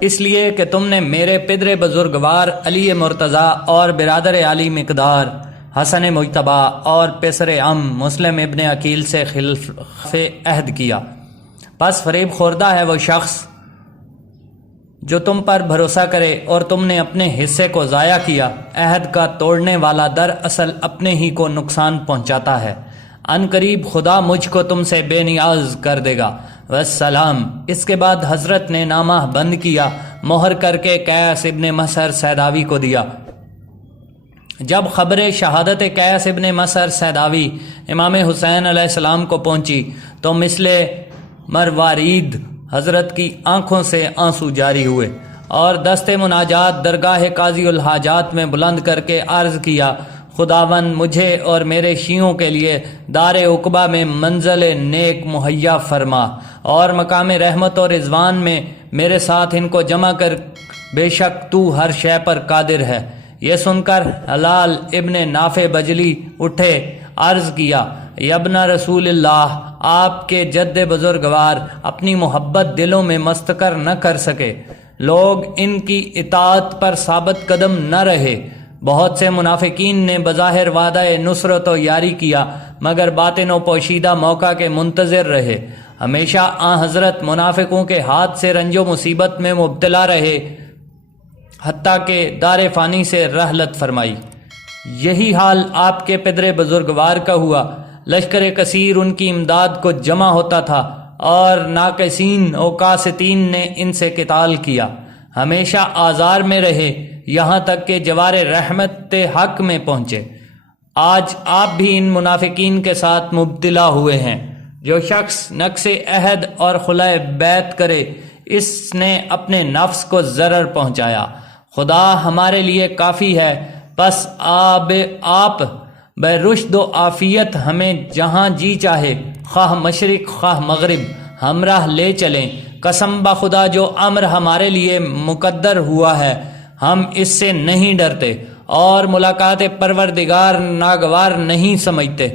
اس لیے کہ تم نے میرے پدر بزرگوار علی مرتضیٰ اور برادر علی مقدار حسن مجتبی اور پسر عم مسلم ابن عقیل سے خلف عہد کیا، پس فریب خوردہ ہے وہ شخص جو تم پر بھروسہ کرے اور تم نے اپنے حصے کو ضائع کیا۔ عہد کا توڑنے والا دراصل اپنے ہی کو نقصان پہنچاتا ہے۔ ان قریب خدا مجھ کو تم سے بے نیاز کر دے گا، والسلام۔ اس کے بعد حضرت نے نامہ بند کیا، مہر کر کے قیس ابن مسعر سیداوی کو دیا۔ جب خبر شہادت قیس ابن مسعر سیداوی امام حسین علیہ السلام کو پہنچی تو مثل مروارید حضرت کی آنکھوں سے آنسو جاری ہوئے اور دست مناجات درگاہ قاضی الحاجات میں بلند کر کے عرض کیا، خداوند مجھے اور میرے شیعوں کے لیے دار عقبہ میں منزل نیک مہیا فرما اور مقام رحمت اور رضوان میں میرے ساتھ ان کو جمع کر، بے شک تو ہر شے پر قادر ہے۔ یہ سن کر حلال ابن نافع بجلی اٹھے، عرض کیا، ابن رسول اللہ، آپ کے جد بزرگوار اپنی محبت دلوں میں مستقر نہ کر سکے، لوگ ان کی اطاعت پر ثابت قدم نہ رہے۔ بہت سے منافقین نے بظاہر وعدہ نصرت و یاری کیا مگر باطن و پوشیدہ موقع کے منتظر رہے۔ ہمیشہ آن حضرت منافقوں کے ہاتھ سے رنج و مصیبت میں مبتلا رہے حتیٰ کہ دار فانی سے رحلت فرمائی۔ یہی حال آپ کے پدر بزرگوار کا ہوا۔ لشکر کثیر ان کی امداد کو جمع ہوتا تھا اور ناقصین و قاسطین نے ان سے قتال کیا، ہمیشہ آزار میں رہے یہاں تک کہ جوار رحمت حق میں پہنچے۔ آج آپ بھی ان منافقین کے ساتھ مبتلا ہوئے ہیں۔ جو شخص نقض عہد اور خلع بیعت کرے اس نے اپنے نفس کو ضرر پہنچایا۔ خدا ہمارے لیے کافی ہے، بس آپ بے رشد و عافیت ہمیں جہاں جی چاہے، خواہ مشرق خواہ مغرب، ہمراہ لے چلیں۔ قسم بخدا جو امر ہمارے لیے مقدر ہوا ہے ہم اس سے نہیں ڈرتے اور ملاقات پروردگار ناگوار نہیں سمجھتے۔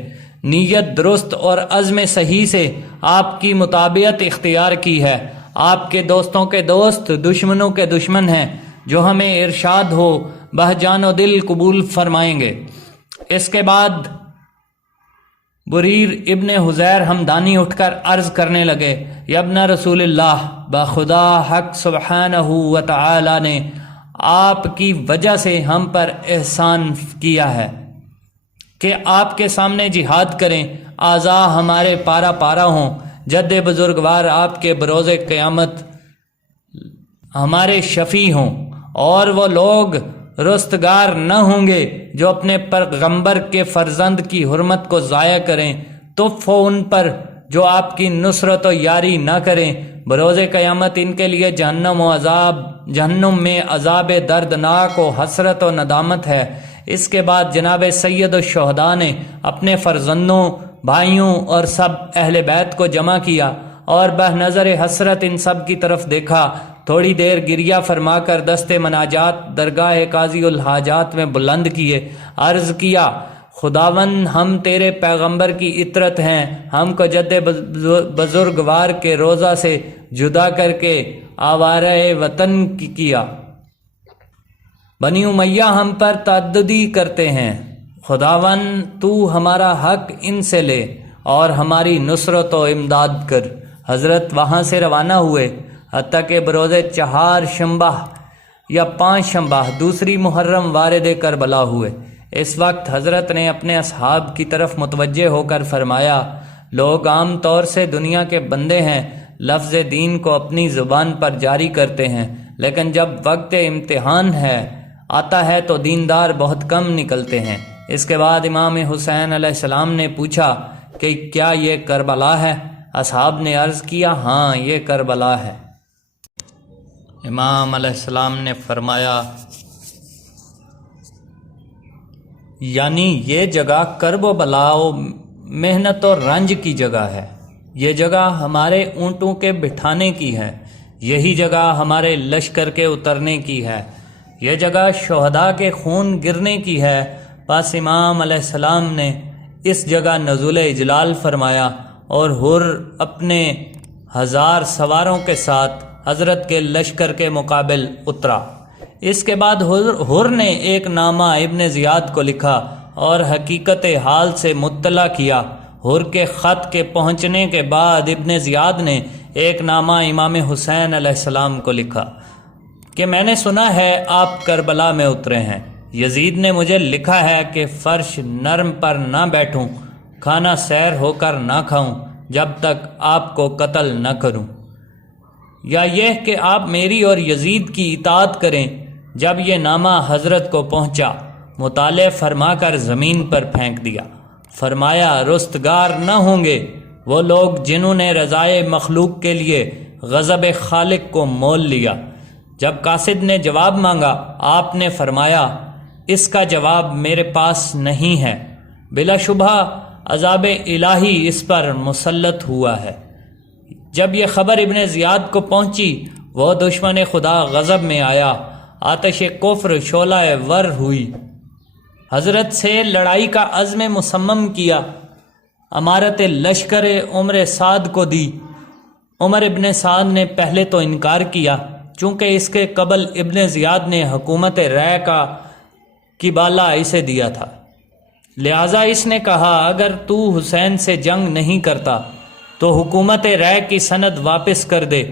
نیت درست اور عزم صحیح سے آپ کی مطابعت اختیار کی ہے۔ آپ کے دوستوں کے دوست دشمنوں کے دشمن ہیں، جو ہمیں ارشاد ہو بہ جان و دل قبول فرمائیں گے۔ اس کے بعد بریر ابن حزیر ہمدانی اٹھ کر عرض کرنے لگے، یا ابن رسول اللہ، بخدا حق سبحانہ و تعالی نے آپ کی وجہ سے ہم پر احسان کیا ہے کہ آپ کے سامنے جہاد کریں، اعضاء ہمارے پارا پارا ہوں، جد بزرگوار آپ کے بروز قیامت ہمارے شفیع ہوں، اور وہ لوگ رستگار نہ ہوں گے جو اپنے پیغمبر کے فرزند کی حرمت کو ضائع کریں، تف ہو ان پر جو آپ کی نصرت و یاری نہ کریں۔ بروز قیامت ان کے لیے جہنم میں عذاب دردناک و حسرت و ندامت ہے۔ اس کے بعد جناب سید الشہداء نے اپنے فرزندوں، بھائیوں اور سب اہل بیت کو جمع کیا اور بہ نظر حسرت ان سب کی طرف دیکھا، تھوڑی دیر گریہ فرما کر دست مناجات درگاہ قاضی الحاجات میں بلند کیے، عرض کیا، خداوند ہم تیرے پیغمبر کی اطرت ہیں، ہم کو جد بزرگوار کے روضہ سے جدا کر کے آوارہ وطن کیا، بنی امیہ ہم پر تعددی کرتے ہیں، خداوند تو ہمارا حق ان سے لے اور ہماری نصرت و امداد کر۔ حضرت وہاں سے روانہ ہوئے حتیٰ کہ بروز 4 شنبہ یا 5 شنبہ دوسری محرم وارد کربلا ہوئے۔ اس وقت حضرت نے اپنے اصحاب کی طرف متوجہ ہو کر فرمایا، لوگ عام طور سے دنیا کے بندے ہیں، لفظ دین کو اپنی زبان پر جاری کرتے ہیں، لیکن جب وقت امتحان آتا ہے تو دیندار بہت کم نکلتے ہیں۔ اس کے بعد امام حسین علیہ السلام نے پوچھا کہ کیا یہ کربلا ہے؟ اصحاب نے عرض کیا، ہاں یہ کربلا ہے۔ امام علیہ السلام نے فرمایا، یعنی یہ جگہ کرب و بلا و محنت و رنج کی جگہ ہے، یہ جگہ ہمارے اونٹوں کے بٹھانے کی ہے، یہی جگہ ہمارے لشکر کے اترنے کی ہے، یہ جگہ شہداء کے خون گرنے کی ہے۔ پس امام علیہ السلام نے اس جگہ نزول اجلال فرمایا اور حر اپنے 1000 سواروں کے ساتھ حضرت کے لشکر کے مقابل اترا۔ اس کے بعد حر نے ایک نامہ ابن زیاد کو لکھا اور حقیقت حال سے مطلع کیا۔ حر کے خط کے پہنچنے کے بعد ابن زیاد نے ایک نامہ امام حسین علیہ السلام کو لکھا کہ میں نے سنا ہے آپ کربلا میں اترے ہیں۔ یزید نے مجھے لکھا ہے کہ فرش نرم پر نہ بیٹھوں، کھانا سیر ہو کر نہ کھاؤں جب تک آپ کو قتل نہ کروں، یا یہ کہ آپ میری اور یزید کی اطاعت کریں۔ جب یہ نامہ حضرت کو پہنچا، مطالعہ فرما کر زمین پر پھینک دیا۔ فرمایا رستگار نہ ہوں گے وہ لوگ جنہوں نے رضائے مخلوق کے لیے غضب خالق کو مول لیا۔ جب قاصد نے جواب مانگا، آپ نے فرمایا اس کا جواب میرے پاس نہیں ہے، بلا شبہ عذاب الہی اس پر مسلط ہوا ہے۔ جب یہ خبر ابن زیاد کو پہنچی، وہ دشمن خدا غضب میں آیا، آتش کفر شعلہ ور ہوئی، حضرت سے لڑائی کا عزم مصمم کیا، امارت لشکر عمر سعد کو دی۔ عمر ابن سعد نے پہلے تو انکار کیا، چونکہ اس کے قبل ابن زیاد نے حکومت رائے کا کبالہ اسے دیا تھا، لہٰذا اس نے کہا اگر تو حسین سے جنگ نہیں کرتا تو حکومت رائے کی سند واپس کر دے۔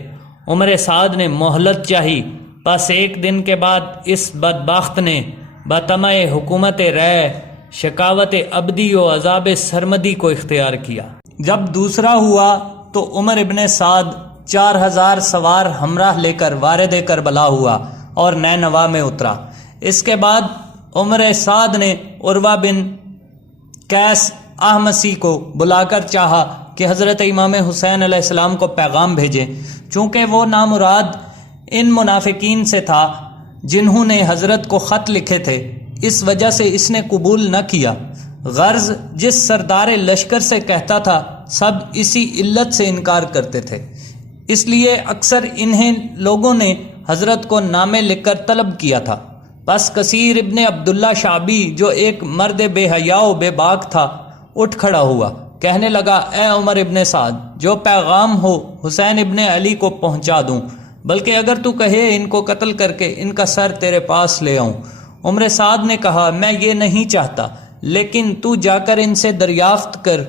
عمر سعد نے مہلت چاہی، پس ایک دن کے بعد اس بدبخت نے بطمع حکومت رائے شکاوت ابدی و عذاب سرمدی کو اختیار کیا۔ جب دوسرا ہوا تو عمر ابن سعد 4000 سوار ہمراہ لے کر وارد کربلا ہوا اور نینوا میں اترا۔ اس کے بعد عمر سعد نے عروہ بن قیس احمسی کو بلا کر چاہا کہ حضرت امام حسین علیہ السلام کو پیغام بھیجیں، چونکہ وہ نامراد ان منافقین سے تھا جنہوں نے حضرت کو خط لکھے تھے، اس وجہ سے اس نے قبول نہ کیا۔ غرض جس سردار لشکر سے کہتا تھا سب اسی علت سے انکار کرتے تھے، اس لیے اکثر انہیں لوگوں نے حضرت کو نامے لکھ کر طلب کیا تھا۔ پس کثیر ابن عبداللہ شعبی جو ایک مرد بے حیا و بے باک تھا اٹھ کھڑا ہوا، کہنے لگا اے عمر ابن سعد، جو پیغام ہو حسین ابن علی کو پہنچا دوں، بلکہ اگر تو کہے ان کو قتل کر کے ان کا سر تیرے پاس لے آؤں۔ عمر سعد نے کہا میں یہ نہیں چاہتا، لیکن تو جا کر ان سے دریافت کر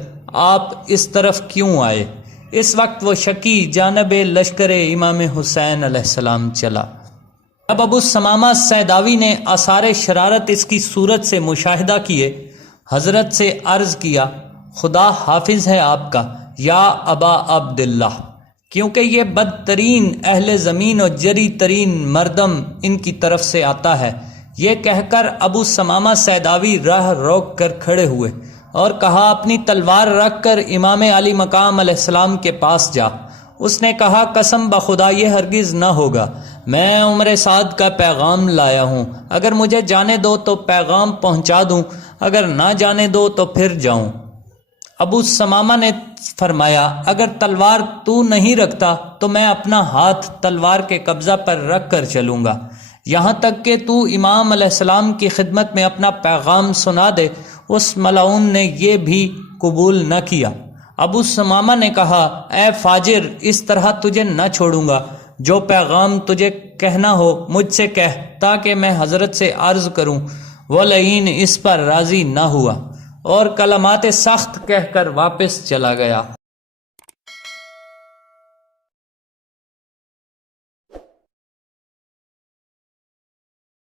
آپ اس طرف کیوں آئے۔ اس وقت وہ شکی جانب لشکر امام حسین علیہ السلام چلا۔ اب ابو ثمامہ سیداوی نے آثار شرارت اس کی صورت سے مشاہدہ کیے، حضرت سے عرض کیا خدا حافظ ہے آپ کا یا ابا عبداللہ، کیونکہ یہ بدترین اہل زمین و جری ترین مردم ان کی طرف سے آتا ہے۔ یہ کہہ کر ابو ثمامہ سیداوی راہ روک کر کھڑے ہوئے اور کہا اپنی تلوار رکھ کر امام علی مقام علیہ السلام کے پاس جا۔ اس نے کہا قسم بخدا یہ ہرگز نہ ہوگا، میں عمر سعد کا پیغام لایا ہوں، اگر مجھے جانے دو تو پیغام پہنچا دوں، اگر نہ جانے دو تو پھر جاؤں۔ ابو ثمامہ نے فرمایا اگر تلوار تو نہیں رکھتا تو میں اپنا ہاتھ تلوار کے قبضہ پر رکھ کر چلوں گا، یہاں تک کہ تو امام علیہ السلام کی خدمت میں اپنا پیغام سنا دے۔ اس ملعون نے یہ بھی قبول نہ کیا۔ ابو ثمامہ نے کہا اے فاجر، اس طرح تجھے نہ چھوڑوں گا، جو پیغام تجھے کہنا ہو مجھ سے کہہ تاکہ میں حضرت سے عرض کروں۔ وہ لعین اس پر راضی نہ ہوا اور کلمات سخت کہہ کر واپس چلا گیا۔